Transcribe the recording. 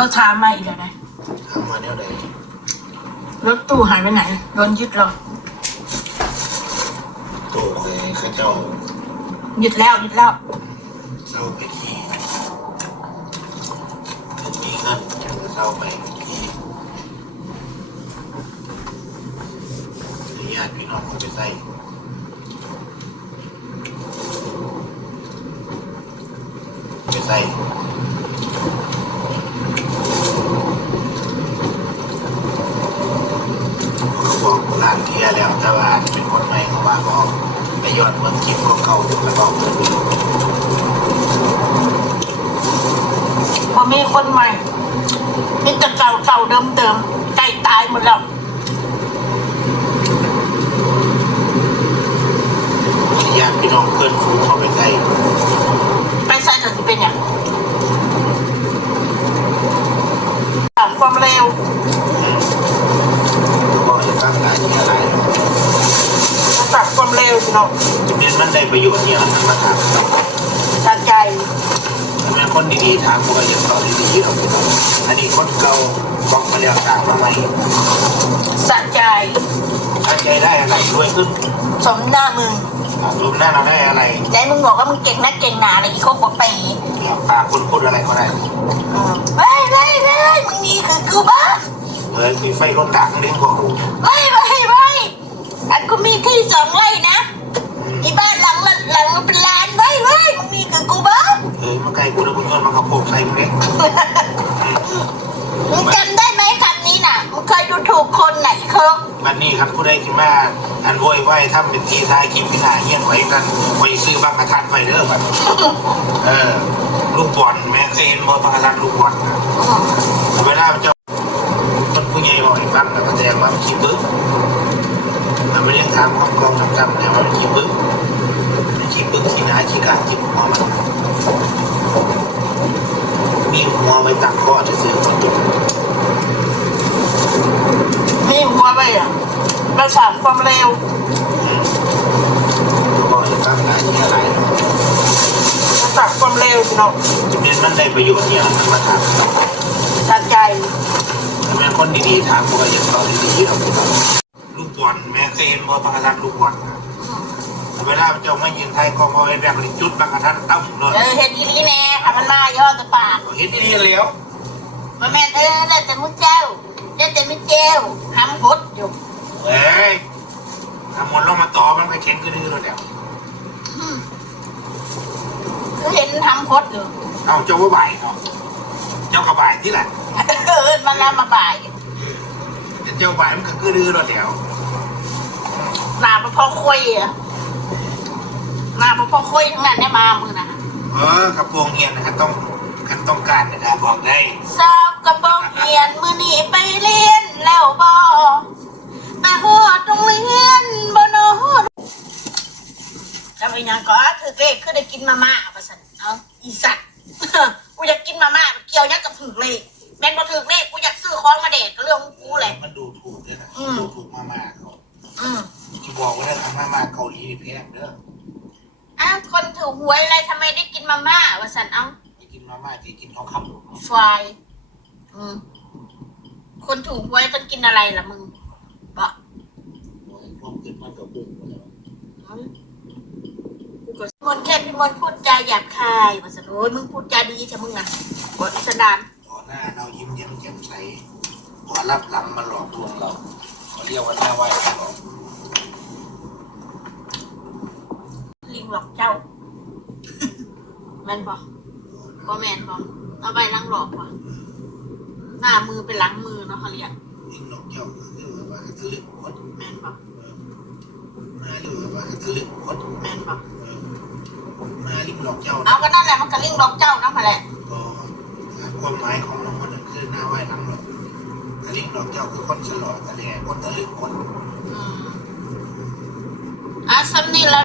เขาถามมาอีกแล้วนะทำมาแนวไหนรถตู้หายไปไหนโดนยึดเหรอโตเคยเข้าเจ้ายึดแล้วยึดแล้วเศร้าไปขี่ถึงมีเงินจะเศร้าไปขี่ญาติพี่น้องเขาไปใส่ไปใส่ ล้านเทียแล้วแต่ว่าเป็นคนใหม่เขาว่าก็ไปย้อนเมืองคิดของเขาแล้วก็พอมีคนใหม่มีแต่เก่าเก่าเดิมเดิมใกล้ตายหมดแล้ว ญาติพี่น้องเพื่อนฝูงเขาไปใส่ ไปใส่จะสิเป็นอย่างอะความเร็ว ก็จะตั้งร้านที่อะไร ปรับ ความเรียนมันได้ประโยชน์เนี่ยทั้งมาถามตัดใจทำไมคนดีๆถามมันก็ยังตอดีๆเราพี่น้องอันนี้คนเก่าบอกมาแล้วต่างมาใหม่สะใจถ้าใจได้อะไรรวยขึ้นสมหน้ามึงรวมหน้าเราได้อะไรใจมึงบอกว่ามึงเก่งนักเก่งหนาอะไรอีกเขาบอกไปปากคนพูดอะไรก็ได้เฮ้ยเฮ้ยเฮ้ยมึงนี่คือกูบ้าเออมีไฟรถต่างเลี้ยงบอกรู้เฮ้ยเฮ้ยเฮ้ยอันกูมีที่สองไร่นะ อีบ้านหลังละหลังละเป็นล้านเฮ้ยเฮ้ยมึงนี่คือกูบ้าเออมาไกลกูแล้วกูเงินมันกระโปงใส่มึงเนี่ยมึงจำได้ไหมคำนี้น่ะมึงเคยดูถูกคนไหนเคยวันนี้ครับผู้ใดที่มาอันโวยไหวทำเป็นทีทายกินพิธาเงี้ยนไว้กันไว้ซื้อบังกระทันไฟเด้อแบบเออลูกบอลแม่เคยเห็นบอลบังกระทันลูกบอลนะ เวลามันจะคนผู้ใหญ่บอกให้ฟังแล้วก็แสดงว่ามันขี้บึ้งมันไม่ได้ถามความกลองทำกรรมแต่ว่ามันขี้บึ้งมันขี้ บึ้งขี้หน้าขี้กลางขี้หัวมันมีหัวไว้ตักก้อนจะซื้อคนจุดนี่หัวไปอะประสานความเร็วก็จะตั้งร้านอะไรประสานความเร็วสิเนาะจุดเรียนมันได้ประโยชน์เนี่ยมันมาถามตัดใจทำไมคนดีๆถามมันก็ยังตอบดีๆเราลูกบอลแม่เคยเห็นบอลประกระทันลูกบอลนะ เวลามันจะมายืนไทยกองเอาไว้แบบนี้จุดประกระทันตั้มเลยเออเห็นอีนี่แน่ค่ะมันมาย่อตะปากเห็นดีๆแล้วมันแม่นเออแล้วแต่มุ้เจ้าแล้วแต่มุ้เจ้าทำพดอยู่เฮ้ยทำหมดลงมาต่อมันไปเข็นกระดือแล้วเนี่ยคือเห็นทำพดอยู่เอาเจ้าว่าบ่ายเนาะเจ้ากระบ่ายที่แหละเออมันนำมาบ่ายแต่เจ้าบ่ายมันก็กระดือแล้วเดี๋ยวหนามันพอคุยอะ หนามันพอคุยทั้งนั้นได้มามือนะเออกระโปรงเฮียนนะครับต้องกันต้องการนะครับบอกได้สาวกระบอกเรียนมือนี่ไปเรียนแล้วบอไปหอดโรงเรียนบนหอดจำไอ้ยังก็ถือเลขคือได้กินมาม่าประสันเอาอีสัตว์กูอยากกินมาม่าเกี่ยวยังกับถือเลขแม่นบ่ถือเลขกูอยากซื้อของมาแดกก็เรื่องของกูแหละมันดูถูกด้วยนะอืมดูถูกมามาเขาอืมจะบอกว่าได้ทำมามาเกาหลีนี่แพงเด้ออ้าว คนถือหวยอะไรทำไมได้กินมาม่าประสันเอาไปกินมาม่าที่กินทองคำไฟอืมคนถูกหวยต้องกินอะไรล่ะมึงบะโอ้ยพวกขึ้นมันกับบุ้งหมดแล้วมนต์แค่พี่มนต์พูดจาหยาบคายว่าสันโอ้ยมึงพูดจาดีใช่มึงนะบทสดานต่อหน้าเรายิ้มแย้มแจ่มใสพอรับหลังมันหลอกลวงเราเขาเรียกว่าหน้าไหว้หลอก ลิง หลอกเจ้าแม่นบ่บ่แม่นบ่เอาไปล้างหลอกบ่หน้ามือเป็นหลังมือเนาะเขาเรียกยิ่งหลอกเจ้าก็คือว่าทะลึกคนแม่นบ่มาหรือว่าทะลึกคนแม่นบ่มาลิงหลอกเจ้าเอาก็นั่นแหละมันก็ลิงหลอกเจ้านั่นแหละก็ความหมายของน้องมันคือหน้าไหว้หลังหลอกทะลึกหลอกเจ้าคือคนสลอดทะเลคนทะลึกคนอืมอะซ้ำนี่ละ